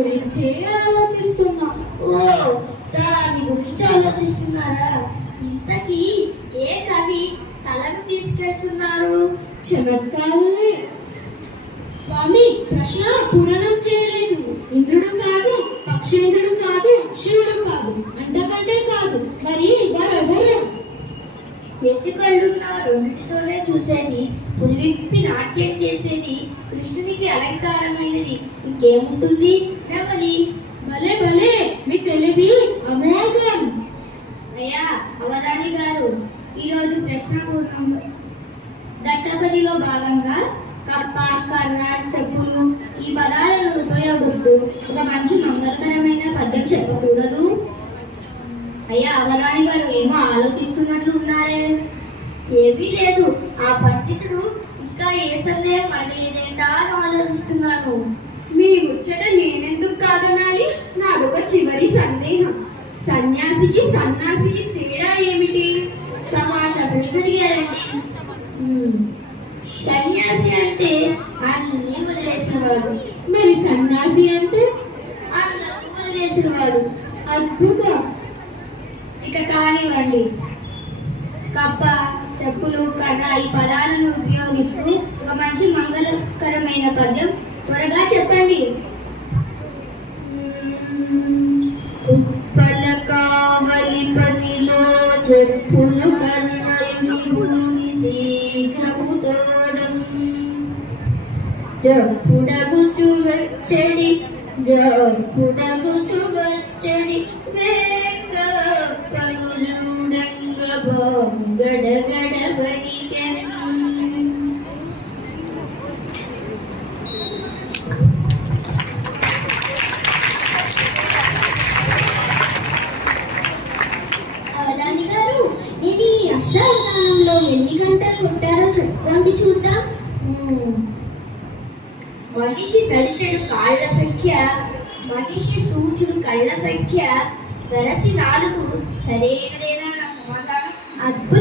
గురించే ఆలోచిస్తున్నా. ఓ, దాని గురించి ఆలోచిస్తున్నారా? ఇంతకీ ఏ కవి తలను తీసుకెళ్తున్నారు? చమత్కారులే. స్వామి, ప్రశ్న పూరణం చేయలేదు. ఇంద్రుడు కాదు, పక్షేంద్రుడు కాదు, శివుడు కాదు, అంతకంటే కాదు. మరి ఎవరెవరు? ఎత్తి కళ్ళున్న రెండింటితోనే చూసేది, పులివిప్పి నాట్యం చేసేది, కృష్ణునికి అలంకారమైనది ఇంకేముంటుంది? నెమ్మది. భలే భలే, మీ తెలివి అమోఘం. అయ్యా అవధాని గారు, ఈరోజు ప్రశ్న పూర్ణం దత్తపదిలో భాగంగా కప్ప, కర్ర, చెప్పులు ఈ పదాలను ఉపయోగిస్తూ ఒక మంచి మంగళకరమైన పద్యం చెప్పకూడదు? అయ్యా అవధాని గారు, ఏమో ఆలోచిస్తున్నట్లు ఉన్నారే. ఏమీ లేదు, ఆ పండితుడు ఇంకా ఏ సందేహం అడిగేదేంటా అని ఆలోచిస్తున్నాను. మీ ముచ్చట నేనెందుకు కాదనాలి? నాదొక చివరి సందేహం. సన్యాసికి సన్యాసికి తేడా ఏమిటి? తమాషా ప్రశ్న అడిగారండి. సన్యాసి అంటే అన్ని వదిలేసినవాడు, మరి సన్యాసి అంటే? అందరూ వదిలేసినవాడు. అద్భుతం. ఇక కానివ్వండి. కప్ప, చెప్పులు, కర్ర ఈ పదాలను ఉపయోగిస్తూ ఒక మంచి మంగళకరమైన పద్యం త్వరగా చెప్పండి. ఉప్పల కావలి పనిలో చెప్పులు కన్నయుని శీఘ్రముతోడం జప్పుడగుచు వచ్చడి వేగ పనులుడంగ గడగడబడికెను. అవధాని గారు, ఇది అష్టావధానంలో ఎన్ని గంటలు కొట్టారో చెప్పుకోండి చూద్దాం. మనిషి నడిచెడు కాళ్ళ సంఖ్య, మనిషి సూచుడు కళ్ళ సంఖ్య, వెరసి 4 సరైనదేనా నా సమాధానం? అద్భుతం.